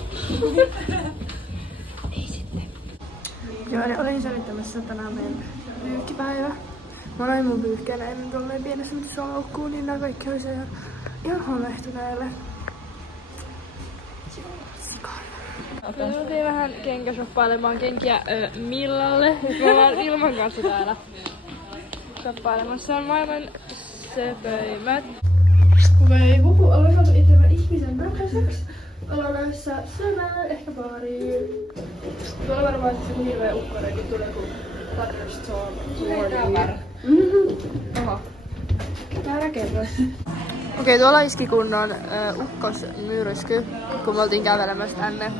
pois. Ei sitten. Joo, niin olin selittämässä tänään meidän pyykkipäivä. Mä näin mun pyyhkeellä ennen tolleen pienessä mitysoloukkuun, niin nää kaikki oli se ihan homehtuneelle. Me tultiin vähän kenkäshoppailemaan kenkiä Millalle. Nyt me ollaan Ilman kanssa täällä shoppailemassa. On maailman söpöimmät. Okei, huhu, ollaan saatu itsemme ihmisen näköiseksi. Ollaan lähdössä syömään, ehkä baariin. Tuolla varmaan se hirveä ukkonen, kun tulee kun Thunderstorm Warning. Oho. Väärä kerros. Okei, tuolla iski kunnon ukkosmyrsky, kun me oltiin kävelemässä tänne.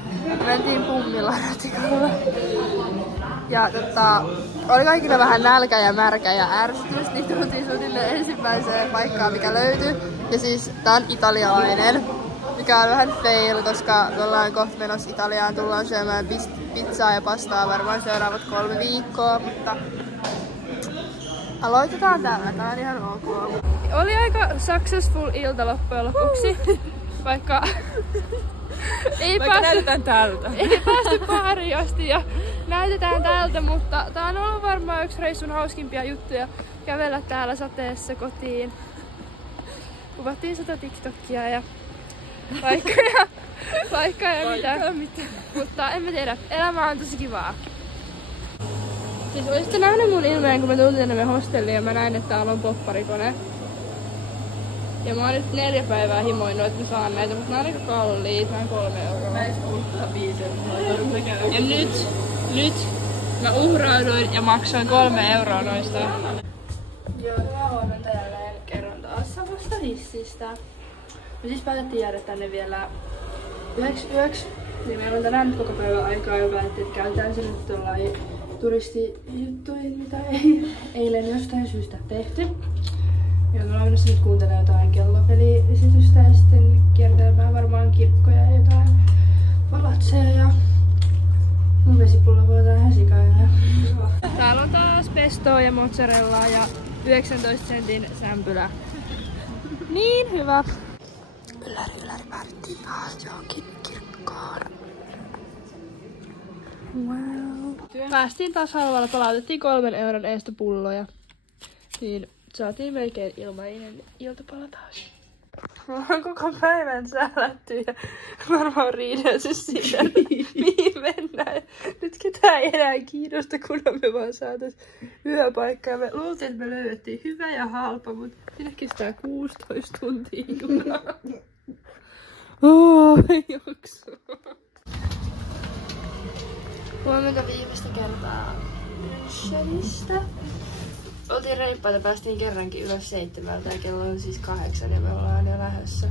Mentiin pummilla ratikalla. Ja oli kaikille vähän nälkä ja märkä ja ärsytys, niin tultiin suunnilleen ensimmäiseen paikkaan, mikä löytyi. Ja siis tää on italialainen, mikä on vähän fail, koska me ollaan kohta menossa Italiaan, tullaan syömään pizzaa ja pastaa varmaan seuraavat 3 viikkoa, mutta aloitetaan tällä, tää on ihan ok. Oli aika successful ilta loppujen lopuksi, vaikka ei päästy baariin asti ja näytetään täältä, mutta tää on ollut varmaan yksi reissun hauskimpia juttuja kävellä täällä sateessa kotiin. Kuvattiin 100 TikTokia ja vaikka ja mitä. Mutta en mä tiedä, elämä on tosi kivaa. Siis olisitte nähnyt mun ilmeen, kun mä tulin tänne meidän hostelliin ja mä näin, että täällä on popparikone. Ja mä oon nyt 4 päivää himoinut, että mä saan näitä, mutta nää on aika kalliit, nää on 3 euroa. Näistä uutta 5 euroa. Ja nyt mä uhrauduin ja maksoin 3 euroa noista. Joo, hyvää huomenta jälleen. Kerron taas samasta hissistä. Me siis päätettiin jäädä tänne vielä 9 yöksi. Niin meillä on tänään koko päivän aikaa ja päätettiin, että käytetään se nyt tuollain turistijuttuihin, mitä ei eilen jostain syystä tehty. Ja me ollaan menossa nyt kuuntelemaan jotain kellopeli-esitystä ja sitten kiertelemään varmaan kirkkoja ja jotain palatseja ja mun vesipullo voi jotain häsikäillä. Täällä on taas pestoa ja mozzarellaa ja 19 sentin sämpylä. Niin hyvä! Ylläri päädyttiin taas johonkin kirkkoon. Wow. Päästiin taas halvalla, palautettiin 3 euron eestä pulloja. Niin saatiin melkein ilmainen iltapala taas. Mä oon koko päivän sälätty ja varmaan riidelty siitä, mihin mennään. Nyt ketään ei enää kiinnosta, kun me vaan saatais yöpaikkaa. Ja me luultiin, että me löydettiin hyvä ja halpa, mutta siinä kestää 16 tuntia junaa. Jakso. Huomenta viimeistä kertaa München. Oltiin reippaita, päästiin kerrankin ylös 7 ja kello on siis 8 ja me ollaan jo lähdössä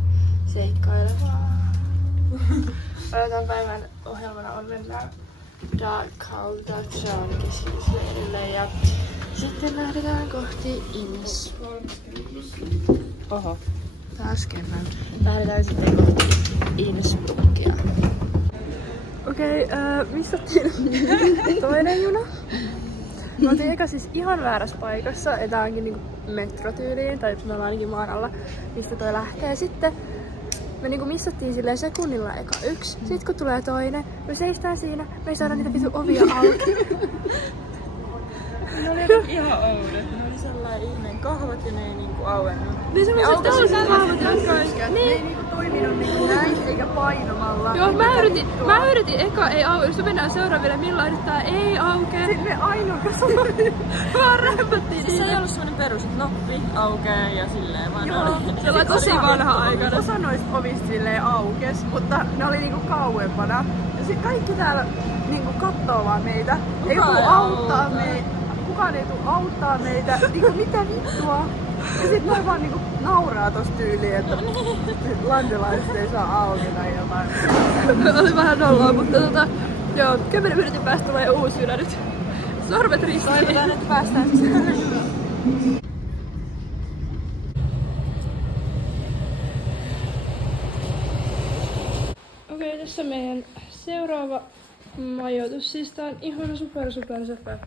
seikkailemaan. Aloitan päivän ohjelmana on mennään Dachau keskitysleirille ja sitten lähdetään kohti Oho, taas kerran. Lähdetään sitten kohti Innsbruckia. Okei, missattiin toinen juna. Me oltiin eka siis ihan väärässä paikassa, ja tää onkin niinku metrotyyliin, tai me ollaan ainakin maan alla, mistä toi lähtee. Sitten me niinku missattiin silleen sekunnilla eka yksi, sit kun tulee toinen, me seistään siinä, me ei saada niitä vitu ovia auki. Ne oli ihan oudot, ne oli sellainen ihmeen kahvat ja ne ei niinku auennut. Niin semmoiset tällaiset kahvat, jotka ne ei niinku toiminut niinku näin eikä painamalla. Joo, mä yritin eka ei auke, jos me mennään seuraaville, milloin yrittää ei aukee. Sitten me ainoa vaan rämpöttiin siis se ei ollut semmonen perus, että noppi aukee ja silleen vaan. Joo, se oli tosi vanha aikana. Osa noista ovista silleen aukes, mutta ne oli niinku kauempana. Ja sit kaikki täällä niinku kattoo vaan meitä. Ei tuu auttaa meitä. Kukaan ei tuu auttaa meitä. Niinku mitä vittua? Ja sit noi vaan niinku nauraa tosta tyyliin, että landelaiset ei saa auki tai jotain. Oli vähän nollaa, mutta joo, 10 minuutin päästä tulee uusi junä nyt. Sormet ristiin. Toivotaan, että päästään sisälle. Okei, tässä meidän seuraava majoitus. Siis tää on ihan super sepä.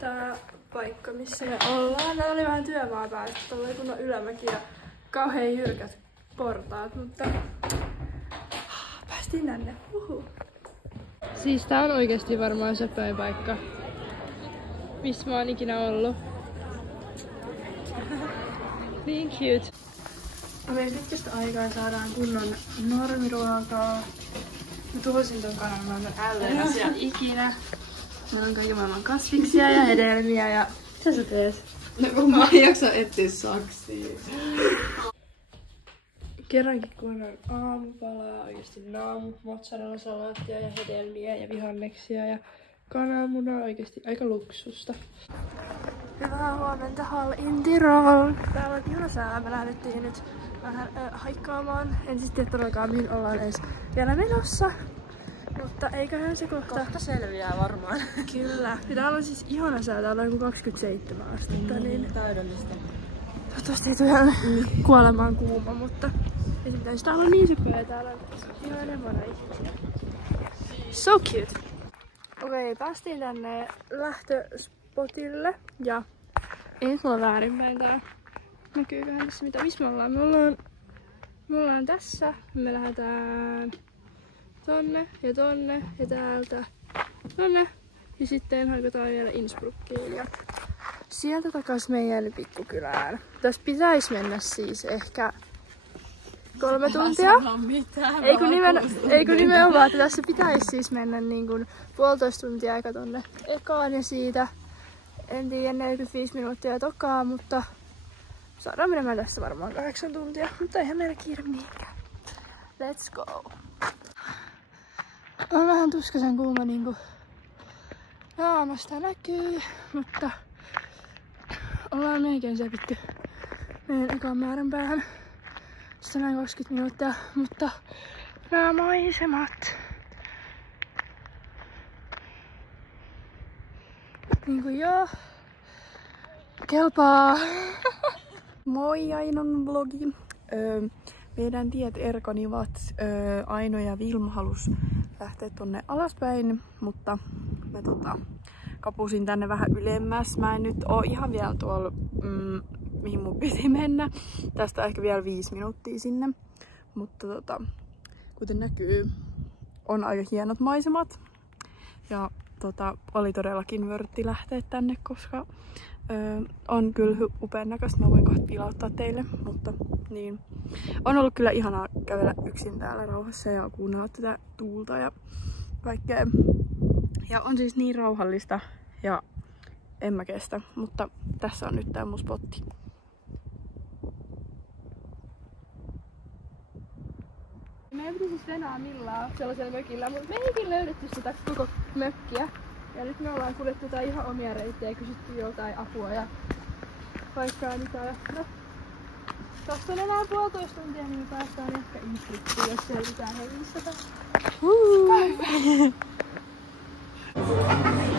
Tää paikka, missä me ollaan. Tää oli vähän työmaapäästä, täällä oli kunnon ylämäki ja kauhean jyrkät portaat, mutta päästiin tänne. Siis tää on oikeesti varmaan söpöin paikka, missä mä oon ikinä ollut. Niin cute. Okei, pitkästä aikaa saadaan kunnon normiruokaa. Mä tuhosin ton kananmunan älleen asia ikinä. Meillä on kaiken maailman kasviksia ja hedelmiä ja... Mitä sä teet? No kun mä en jaksa etsiä saksia. Kerrankin kunnon aamupalaa, oikeesti naamu, mozzarella-salaattia ja hedelmiä ja vihanneksia ja kananmunaa, oikeesti aika luksusta. Hyvää huomenta Hall in Tirol. Täällä on ihana sää. Me lähdettiin nyt vähän haikkaamaan. En siis tiedä todellakaan mihin ollaan edes vielä menossa. Mutta eiköhän se kohta selviää varmaan. Kyllä. Ja täällä on siis ihana sää. Täällä on joku 27 astetta. Niin Täydellistä. toivottavasti ei tule ihan kuolemaan kuuma, mutta esimerkiksi täällä on niin sypää. Täällä on ihana mona ihmisiä. So cute. Okei, päästiin tänne lähtöspotille ja ei nyt mulla väärinpäin tää. Näkyyköhän tässä mitä? Missä me ollaan? Me ollaan tässä. Me lähdetään tonne ja täältä tonne. Ja sitten haikataan vielä Innsbruckiin ja sieltä takas meidän pikkukylään. Tässä pitäisi mennä siis ehkä 3 tuntia. Ei kun nimenomaan, että tässä pitäisi siis mennä niin kuin 1,5 tuntia aika tonne ekaan ja siitä en tiedä 45 minuuttia tokaa, mutta saadaan menemään tässä varmaan 8 tuntia. Mutta eihän meillä kiire mihinkään. Let's go! On vähän tuskaisen kuuma niinku naamasta näkyy, mutta ollaan melkein sepitty meidän ekan määrän päähän. Sitten näin 20 minuuttia, mutta nämä maisemat. Niinku joo. Kelpaa. Moi Ainon vlogi. Meidän tiet erkanivat. Aino ja Vilma halus lähteä tonne alaspäin, mutta mä kapusin tänne vähän ylemmäs. Mä en nyt oo ihan vielä tuolla mihin mun piti mennä. Tästä ehkä vielä 5 minuuttia sinne. Mutta kuten näkyy, on aika hienot maisemat. Ja oli todellakin vörtti lähteä tänne, koska on kyllä upean näköistä. Mä voin kohta pilauttaa teille, mutta niin. On ollut kyllä ihanaa kävellä yksin täällä rauhassa ja kuunnella tätä tuulta ja kaikkea. Ja on siis niin rauhallista ja en mä kestä, mutta tässä on nyt tää mun spotti. Meidän piti siis venaa millaa sellaisella mökillä, mutta me ei ikin löydetty sitä koko mökkiä. Ja nyt me ollaan kuljettu jotain ihan omia reittejä ja kysytty joltain apua ja vaikka mitä. No, tosta on enää 1,5 tuntia, niin me päästään ehkä Innsbruckiin, jos selvitään hengissä.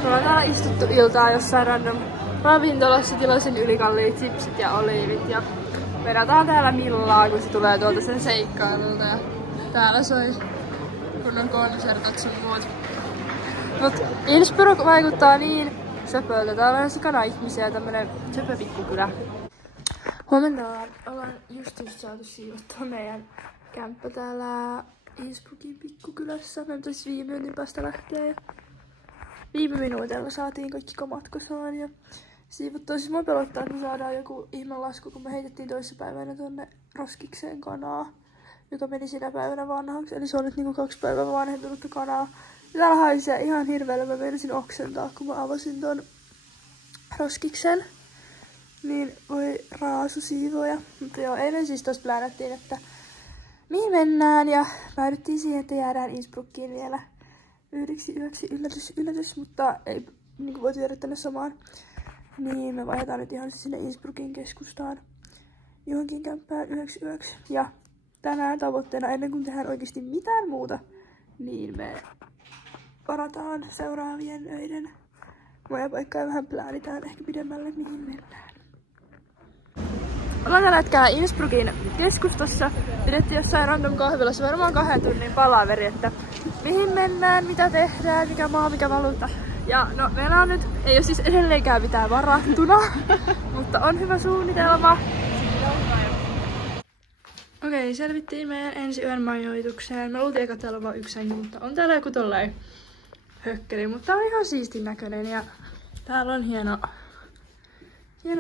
Me ollaan täällä istuttu iltaa jossain random ravintolassa, tilasin ylikalliit chipsit ja oliivit ja vedataan täällä millaa, kun se tulee tuolta sen seikkailulta ja täällä soi kunnon konsertot sun muut. Mut Innsbruck vaikuttaa niin söpöltä. Täällä on sikana ihmisiä ja tämmönen söpö pikkukylä. Huomenna ollaan just saatu siivottua meidän kämppä täällä Innsbruckin pikkukylässä. Me pitäis 5 minuutin päästä lähteä ja viime minuutilla saatiin kaikki kamat kasaan ja siivottua. Siis mua pelottaa, että me saadaan joku ihme lasku, kun me heitettiin toissapäivänä tonne roskikseen kanaa, joka meni sinä päivänä vanhaksi. Eli se on nyt niinku 2 päivää vanhentunutta kanaa. Ja täällä haisee ihan hirveellä. Mä meinasin oksentaa, kun mä avasin ton roskiksen. Niin voi raasusiivoja. Mutta joo, eilen siis tossa plänättiin, että mihin mennään. Ja päädyttiin siihen, että jäädään Innsbruckiin vielä 1 yöksi yllätys. Mutta ei niinku voi jäädä tänne samaan. Niin me vaihdetaan nyt ihan sinne Innsbruckin keskustaan johonkin kämppään 1 yöksi. Ja tänään tavoitteena, ennen kuin tehdään oikeasti mitään muuta, niin me varataan seuraavien öiden majapaikkaa ja vähän pläänitään ehkä pidemmälle, mihin mennään. Ollaan tällä hetkellä Innsbruckin keskustassa. Pidettiin jossain random kahvilassa varmaan 2 tunnin palaveri, että mihin mennään, mitä tehdään, mikä maa, mikä valuutta. Ja no meillä on nyt, ei ole siis edelleenkään mitään varattuna, mutta on hyvä suunnitelma. Okei, selvittiin meidän ensi yön majoitukseen. Me luultiin, että täällä on vaan yksi sänky, mutta on täällä joku tollain hökkeli. Mutta tää on ihan siistin näköinen ja täällä on hieno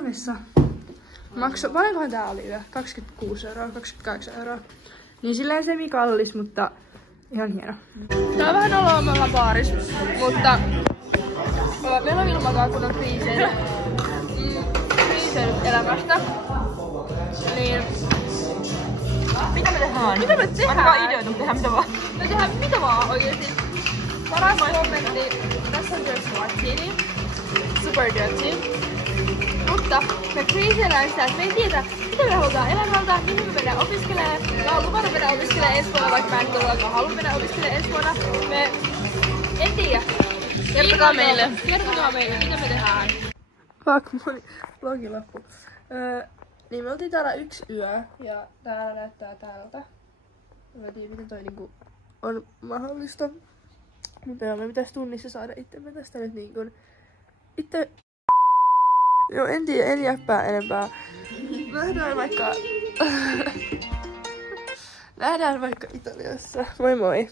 vessa. Paljonkohan tää oli yö? 26 €, 28 €. Niin silleen semi-kallis, mutta ihan hieno. Tää on vähän oloa, me ollaan baaris, mutta meillä on ilmakaan kun on kriiseilyt elämästä. Niin Mitä me tehdään? mitä me tehdään? Antakaa ideoita, me tehdään mitä vaan. Me tehdään mitä vaan oikeesti. Paras kommentti, tässä on Dirty Martini. Super dirty. Mutta me kriiseillään sitä, että me ei tiedä, mitä me halutaan elämältä, mihin me mennään opiskelemaan. Mä oon luvannut mennä opiskelemaan ensi vuonna, vaikka mä en todellakaan halua mennä opiskelemaan ensi vuonna. Me en tiedä. Kertokaa meille, mitä me tehdään. Vaikka mun vlogi loppu. Niin me oltiin täällä yksi yö ja täällä näyttää täältä. Mä en tiedä miten toi niinku on mahdollista. Mutta joo, me pitäis tunnissa saada itsemme tästä nyt niinkun itse. Joo, en tiedä, en jäppää enempää. Nähdään vaikka Italiassa. Moi moi!